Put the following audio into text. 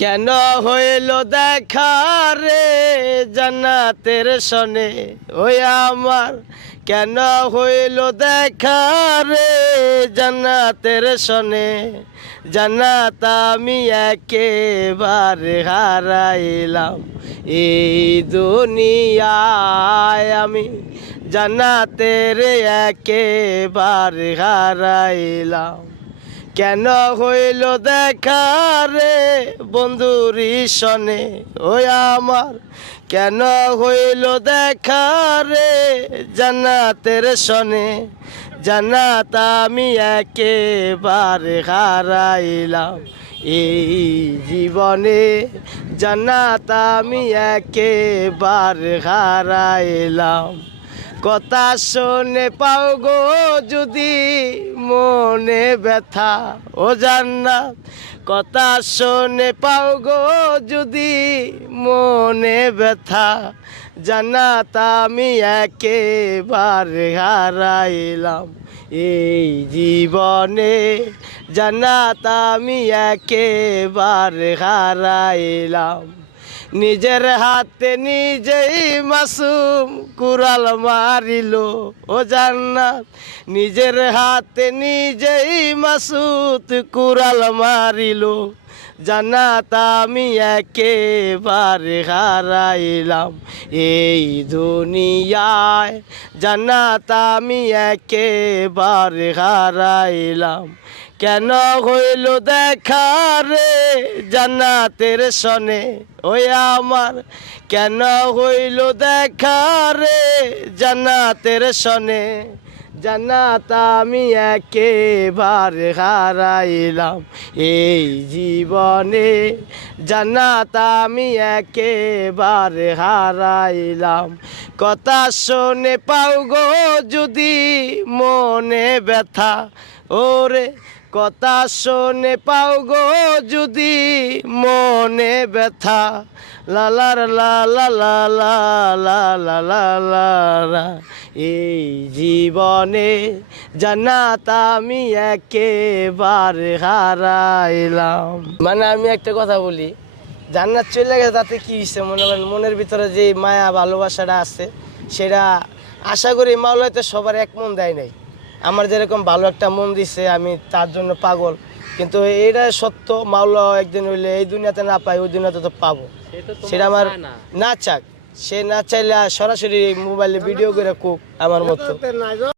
কেন হইল দেখা রে জান্নাতের সনে ওই আমার কেন হইল দেখা রে জান্নাতের সনে জান্নাত আমি একেবারে হারাইলাম এই দুনিয়ায় আমি জান্নাতের একেবারে হারাইলাম কেন হইল দেখা রে বন্ধুরি সনে ওই আমার কেন হইল দেখা রে জান্নাতের সনে জান্নাত আমি একেবারে হারাইলাম এই জীবনে জান্নাত আমি একেবারে হারাইলাম কথা শুনে পাও গো যদি মনে ব্যথা ও জান্নাত কথা শুনে পাও গো যদি মনে ব্যথা জান্নাত আমি একেবারে হারাইলাম এই জীবনে জান্নাত আমি একেবারে হারাইলাম নিজের হাতে নিজেই মাসুম কুড়াল মারিল ও জান্নাত নিজের হাতে নিজেই মাসুদ কুড়াল মারিল জান্নাত আমি একেবারে হারাইলাম এই দুনিয়ায় জান্নাত আমি একেবারে হারাইলাম কেন হইল দেখা রে জান্নাতের সনে ওই আমার কেন হইল দেখা রে জান্নাতের সনে জান্নাত আমি একেবারে হারাইলাম এই জীবনে জান্নাত আমি একেবারে হারাইলাম কথা শুনে পাও গো যদি মনে ব্যথা ওরে কথা শুনে পাও গো যদি মনে ব্যথা লালার লা লা লা লা লা লা লা লা এই জীবনে জান্নাত আমি একেবারে হারাইলাম মানে আমি একটা কথা বলি জান্নাত চলে গেছে তাতে কি হয়েছে মনে করেন মনের ভিতরে যে মায়া ভালোবাসাটা আছে সেটা আশা করি মাওলা হয়তো সবার এক মন দেয় নাই আমার যেরকম ভালো একটা মন দিছে আমি তার জন্য পাগল কিন্তু এটা সত্য মাওলা একদিন হইলে এই দুনিয়াতে না পাই ওই দুনিয়াতে তো পাবো সেটা আমার না চাক সে না চাইলে সরাসরি মোবাইলে ভিডিও করে কুক আমার মতো